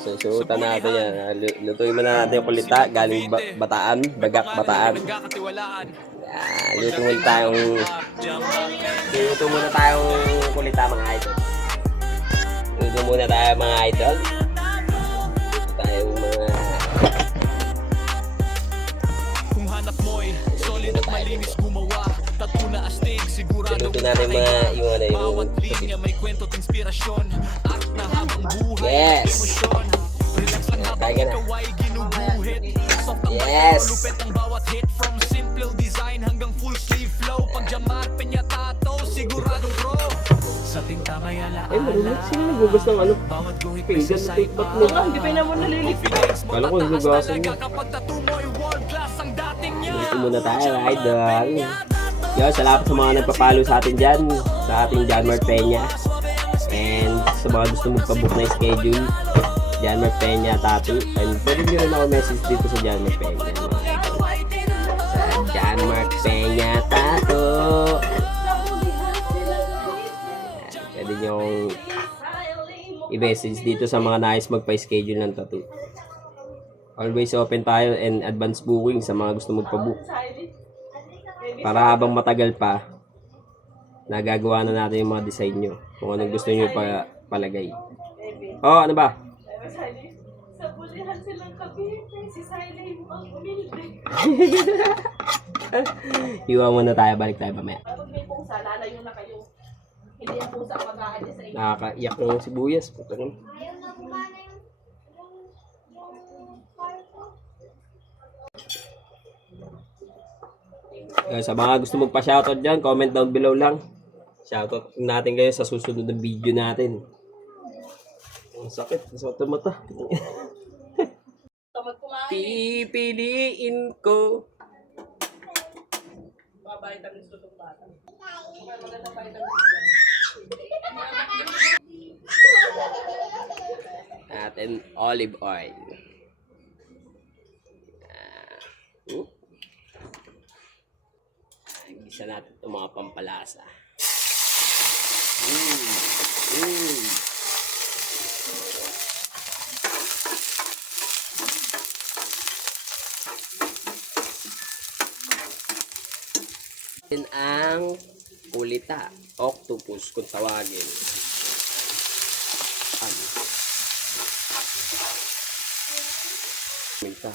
Susutan natin yan. Lutuin mo na natin yung kulita. Galing Bataan. Bagak Bataan. Yan. Luto muna tayong kulita mga idol. Luto muna tayo mga idol. Luto tayong mga... Kung hanap mo'y solid at malinis gumawa. Tatuna astig sigurado. Luto natin mga yung ano yung... Bawat linya may kwento at inspirasyon. At na habang buhay emosyon. Relax lang habang ikaw ay ginuguhit. Soft ang bayo, lupet ang bawat hit. From simple design hanggang full sleeve flow. Pag jamar, penyatato, siguradong pro. Sa tinta may alaala. Marunong sila nagugas ng ano? Pinggan na tape ba't mo? Hindi pa naman nalilipit. Kala ko nagugasan mo. Dito muna tayo, idol. Yo, salamat sa mga nagpapalo sa atin dyan. Sa ating John Mark Peña. And sa mga gusto magpabook na schedule, John Mark Peña Tattoo. And pwede nyo rin ako message dito sa John Mark Peña. Sa John Mark Peña Tattoo. Pwede nyo i-message dito sa mga nais magpa-schedule ng tattoo. Always open tayo and advance booking sa mga gusto magpabook. Para habang matagal pa, nagagawa na natin yung mga design nyo. Kung anong gusto nyo palagay. Oh, ano ba? Sa bulihan silang Cavite, si Siley ang umilde. Iwan muna tayo, balik tayo mamaya. Pag may pusa, lalayo na kayo. Hindi ang pusa ang mag-aalis sa inyo. Nakakaiyak ng sibuyas. Ayaw na gumana yung parko. Sa mga gusto magpa-shoutout dyan, comment down below lang. Shoutout natin kayo sa susunod na video natin. Ang sakit. Ang sakit ng mata. Pipiliin ko. Babayad ang gusto ng bata. Natin olive oil. Gisa natin itong mga pampalasa. Yan ang kulita, octopus kung tawagin. Minta.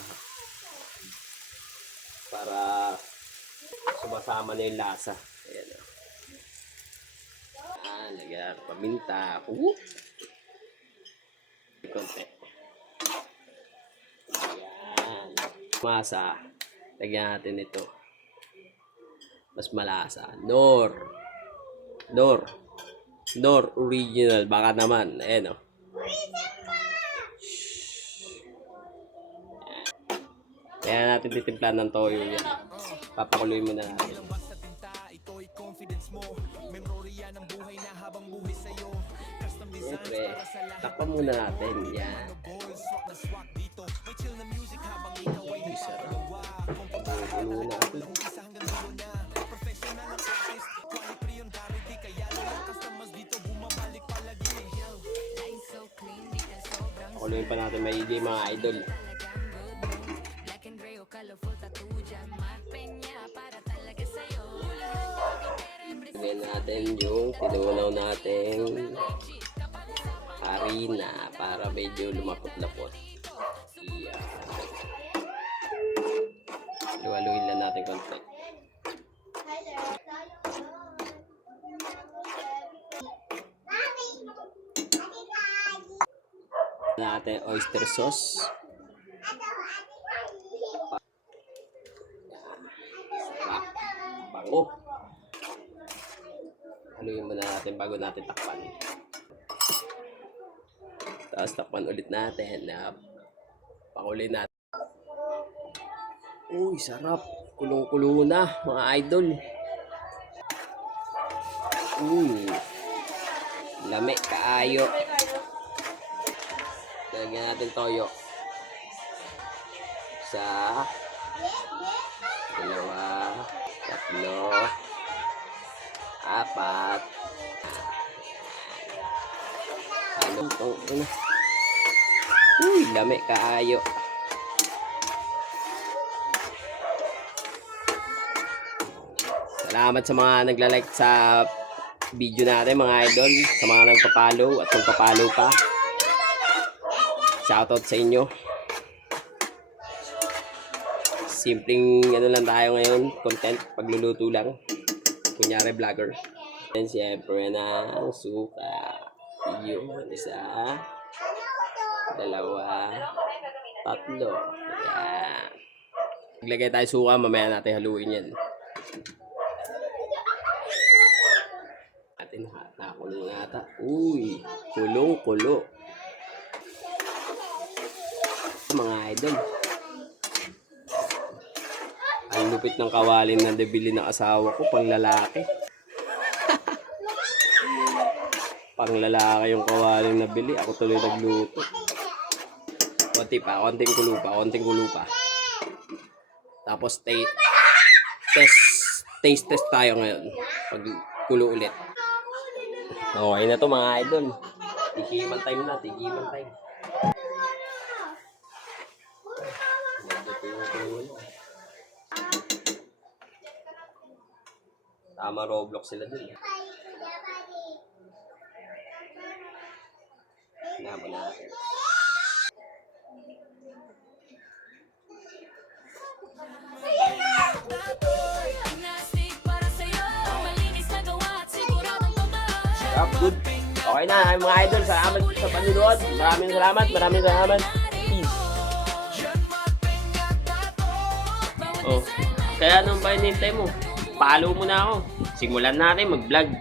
Para sumasama na yung lasa. Ayan o. Lagyan paminta. Konti. Ayan. Masa. Lagyan natin ito. Mas malasa. Nor original. Baka naman. Ayan o. Kaya natin titimplahan ng toyo yan. Papakuloy muna natin. Siyempre, takpan muna natin. Yan. Sarap. Papakuloy natin. Pakuloyin pa natin maigi mga idol. Lagyan natin yung tinunaw natin harina para medyo lumapot-lapot. Yan. Luwaluin lang natin konti. Natin oyster sauce. Bango. Haluin muna natin bago natin takpan. Tapos takpan ulit natin. Pakulin natin. Uy, sarap. Kulong-kulo na mga idol. Lami, kaayo. Lagyan natin toyo. Isa, dalawa, tatlo, apat. Oh, ano? Uy, lami kaayo. Salamat sa mga nagla-like sa video natin mga idol, sa mga nagpa-follow at magpa-follow pa. Shoutout sa inyo. Simpleng ano lang tayo ngayon, content, pagluluto lang. Kunyari vlogger. And siyempre ng suka. Yun, isa, dalawa, tatlo. Yan. Maglagay tayo suka, mamaya natin haluin yan. Atin nakakulong na ata. Uy, kulong-kulo. Mga idol. Ang lupit ng kawalin na nabili ng asawa ko, pang lalaki. Pang lalaki yung kawalin na bili. Ako tuloy nagluto. Konti pa, konting kulo pa. Tapos taste test tayo ngayon. Pag kulo ulit. Okay na to mga idol. Tikiman time na, tikiman time. Tama Roblox sila dun. Naman natin. Good. Okay na mga idol. Salamat sa panunood. Maraming salamat. Peace. Oh, kaya nung ba hinintay mo? Follow mo na ako. Simulan natin mag-vlog.